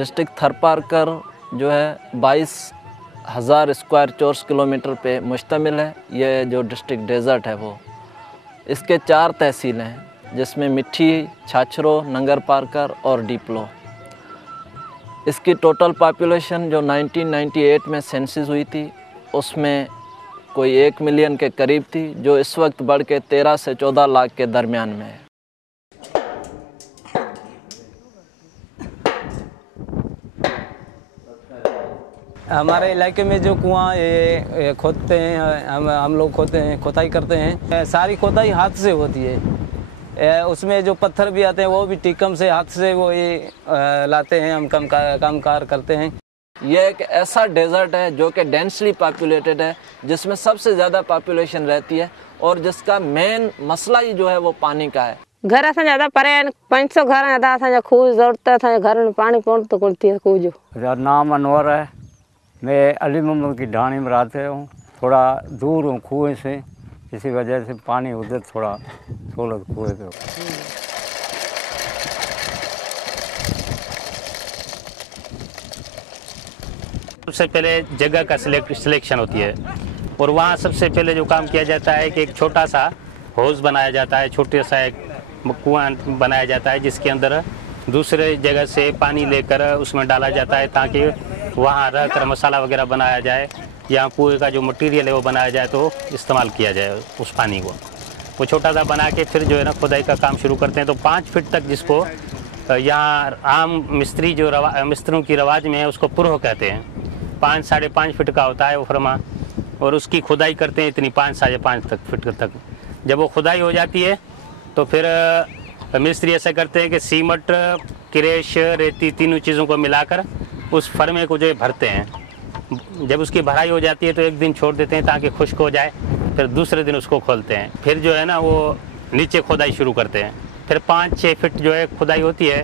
District Tharparkar जो है 22,000 square चौरस किलोमीटर पे मुश्तमिल है। ये जो डिस्ट्रिक्ट डेज़र्ट है वो, इसके 4 तहसीलें हैं जिसमें मिठी, छाछरो, नंगर पारकर और डीपलो। इसकी टोटल पॉपुलेशन जो 1998 में सेंसस हुई थी उसमें कोई 1 मिलियन के करीब थी, जो इस वक्त बढ़ के 13 से 14 लाख के दरमियान में है। हमारे इलाके में जो कुआं ये खोदते हैं, हम लोग खोदते हैं, खोदाई करते हैं। सारी खोदाई हाथ से होती है। उसमें जो पत्थर भी आते हैं वो भी टिकम से हाथ से वो ये लाते हैं, हम कामकार करते हैं। यह एक ऐसा डेजर्ट है जो कि डेंसली पॉपुलेटेड है, जिसमें सबसे ज़्यादा पॉपुलेशन रहती है और जिसका मेन मसला ही जो है वो पानी का है। घर असां ज़्यादा परे 500 घर ज़्यादा असांजा खूह ज़रूरत है, घर में पानी पहुँच तो कोई थी खूह जो। मेरा नाम अनवर है, मैं अली मोहम्मद की ढाणी में रहते हूँ, थोड़ा दूर हूँ कुएँ से, इसी वजह से पानी उधर थोड़ा सहूलत कुएँ पे। सबसे पहले जगह का सिलेक्शन होती है और वहाँ सबसे पहले जो काम किया जाता है कि एक छोटा सा हौज बनाया जाता है, छोटे सा एक कुआं बनाया जाता है जिसके अंदर दूसरे जगह से पानी लेकर उसमें डाला जाता है ताकि वहाँ रह कर मसाला वगैरह बनाया जाए या कुएं का जो मटेरियल है वो बनाया जाए तो इस्तेमाल किया जाए उस पानी को। वो छोटा सा बना के फिर जो है ना खुदाई का काम शुरू करते हैं। तो 5 फीट तक, जिसको यहाँ आम मिस्त्री जो मिस्त्रियों की रवाज में है उसको पुरह कहते हैं, 5 साढ़े 5 फीट का होता है वो फरमा, और उसकी खुदाई करते हैं इतनी 5 साढ़े 5 फीट तक। जब वो खुदाई हो जाती है तो फिर मिस्त्री ऐसा करते हैं कि सीमट, क्रेश, रेती तीनों चीज़ों को मिलाकर उस फर्मे को जो है भरते हैं। जब उसकी भराई हो जाती है तो एक दिन छोड़ देते हैं ताकि खुश्क हो जाए, फिर दूसरे दिन उसको खोलते हैं। फिर जो है ना वो नीचे खुदाई शुरू करते हैं। फिर 5-6 फीट जो है खुदाई होती है,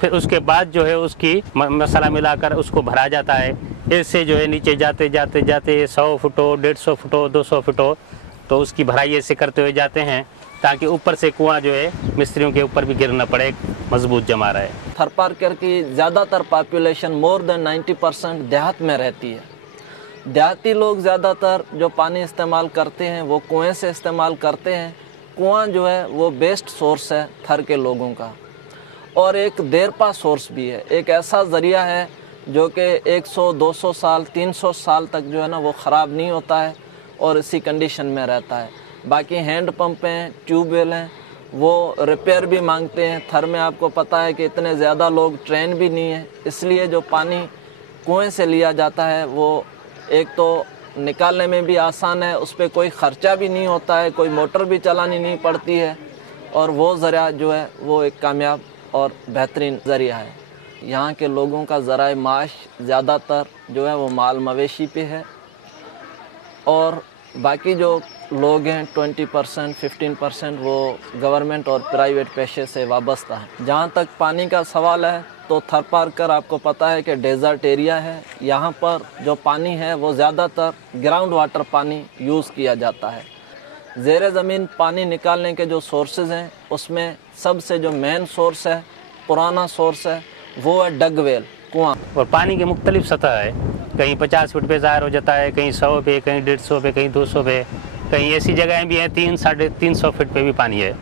फिर उसके बाद जो है उसकी मसाला मिलाकर उसको भरा जाता है। इससे जो है नीचे जाते जाते जाते 100 फुटो, 150 फुटो, 200 फुटो तो उसकी भराई ऐसे करते हुए जाते हैं ताकि ऊपर से कुआं जो है मिस्त्रियों के ऊपर भी गिर न पड़े, मजबूत जमा रहे। थरपारकर की ज़्यादातर पॉपुलेशन मोर देन 90% देहात में रहती है। देहाती लोग ज़्यादातर जो पानी इस्तेमाल करते हैं वो कुएं से इस्तेमाल करते हैं। कुआं जो है वो बेस्ट सोर्स है थर के लोगों का, और एक देरपा सोर्स भी है। एक ऐसा ज़रिया है जो कि 100, 200 साल, 300 साल तक जो है ना वो ख़राब नहीं होता है और इसी कंडीशन में रहता है। बाकी हैंड पंप हैं, ट्यूबवेल हैं, वो रिपेयर भी मांगते हैं। थर में आपको पता है कि इतने ज़्यादा लोग ट्रेन भी नहीं है, इसलिए जो पानी कुएं से लिया जाता है वो एक तो निकालने में भी आसान है, उस पर कोई ख़र्चा भी नहीं होता है, कोई मोटर भी चलानी नहीं पड़ती है, और वो ज़रिया जो है वो एक कामयाब और बेहतरीन ज़रिया है। यहाँ के लोगों का ज़राए माश ज़्यादातर जो है वो माल मवेशी पे है, और बाकी जो लोग हैं 20%, 15% वो गवर्नमेंट और प्राइवेट पेशे से वाबस्ता हैं। जहाँ तक पानी का सवाल है तो थरपारकर आपको पता है कि डेज़र्ट एरिया है। यहाँ पर जो पानी है वो ज़्यादातर ग्राउंड वाटर पानी यूज़ किया जाता है। ज़ेरे ज़मीन पानी निकालने के जो सोर्सेज हैं उसमें सबसे जो मेन सोर्स है, पुराना सोर्स है, वो है डगवेल कुआं। और पानी की मुख्तलिफ सतह है, कहीं 50 फीट पे ज़ाहिर हो जाता है, कहीं 100 पे, कहीं 150 पे, कहीं 200 पे, कहीं ऐसी जगहें भी हैं 300 साढ़े 300 फीट पे भी पानी है।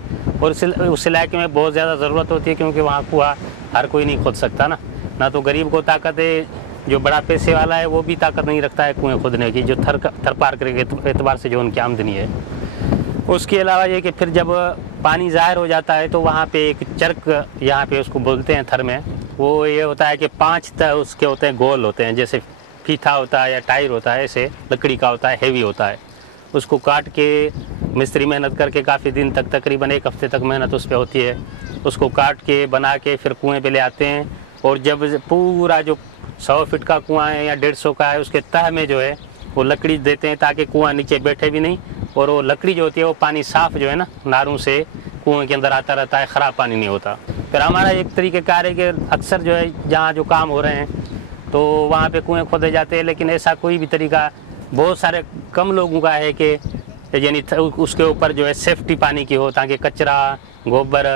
और उस इलाके में बहुत ज़्यादा ज़रूरत होती है क्योंकि वहाँ कुआं हर कोई नहीं खोद सकता ना तो गरीब को ताकत है, जो बड़ा पैसे वाला है वो भी ताकत नहीं रखता है कुएँ खोदने की, जो थरपारकर के एतबार से जो उनकी आमदनी है। उसके अलावा ये कि फिर जब पानी ज़ाहिर हो जाता है तो वहाँ पे एक चरक, यहाँ पे उसको बोलते हैं थर में, वो ये होता है कि 5 उसके होते हैं, गोल होते हैं, जैसे फीता होता है या टायर होता है, ऐसे लकड़ी का होता है, हेवी होता है। उसको काट के मिस्त्री मेहनत करके काफ़ी दिन तक, तकरीबन 1 हफ्ते तक मेहनत उस पर होती है। उसको काट के बना के फिर कुएं पे ले आते हैं, और जब पूरा जो 100 फीट का कुआं है या 150 का है उसके तह में जो है वो लकड़ी देते हैं ताकि कुआं नीचे बैठे भी नहीं, और वो लकड़ी जो होती है वो पानी साफ़ जो है ना नारों से कुएं के अंदर आता रहता है, ख़राब पानी नहीं होता। फिर हमारा एक तरीक़ेकार है कि अक्सर जो है जहाँ जो काम हो रहे हैं तो वहाँ पे कुएं खोदे जाते हैं, लेकिन ऐसा कोई भी तरीका बहुत सारे कम लोगों का है कि यानी उसके ऊपर जो है सेफ्टी पानी की हो ताकि कचरा, गोबर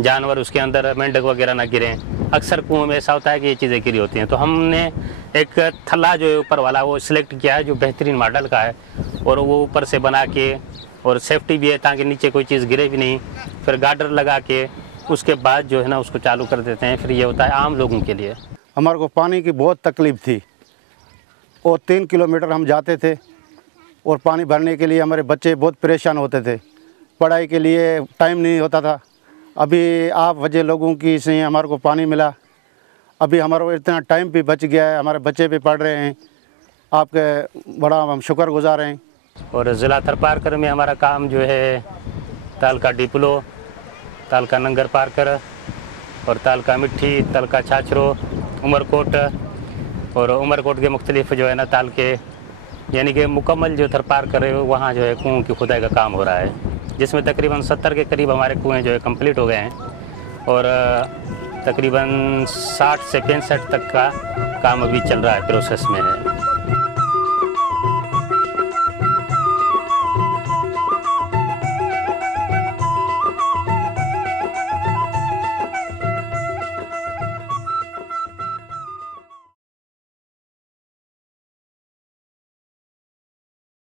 जानवर उसके अंदर मेंढक वगैरह ना गिरें। अक्सर कुओं में ऐसा होता है कि ये चीज़ें गिरी होती हैं, तो हमने एक थल्ला जो है ऊपर वाला वो सिलेक्ट किया है जो बेहतरीन मॉडल का है, और वो ऊपर से बना के और सेफ्टी भी है ताकि नीचे कोई चीज़ गिरे भी नहीं। फिर गार्डर लगा के उसके बाद जो है ना उसको चालू कर देते हैं। फिर ये होता है आम लोगों के लिए। हमारे को पानी की बहुत तकलीफ़ थी और 3 किलोमीटर हम जाते थे और पानी भरने के लिए हमारे बच्चे बहुत परेशान होते थे, पढ़ाई के लिए टाइम नहीं होता था। अभी आप वजह लोगों की से हमारे को पानी मिला, अभी हमारे को इतना टाइम भी बच गया है, हमारे बच्चे भी पढ़ रहे हैं। आपके बड़ा हम शुक्रगुजार हैं। और ज़िला थरपारकर में हमारा काम जो है तालका डिपलो, तालका नंगर पारकर और तालका मिट्टी, तालका छाछरो, उमरकोट और उमरकोट के मुख्तलिफ जो है ना ताल के, यानी कि मुकम्मल जो थरपारकर है वहाँ जो है कुओं की खुदाई का काम हो रहा है, जिसमें तकरीबन 70 के करीब हमारे कुएँ जो है कंप्लीट हो गए हैं और तकरीबन 60 से 65 तक का काम अभी चल रहा है, प्रोसेस में है।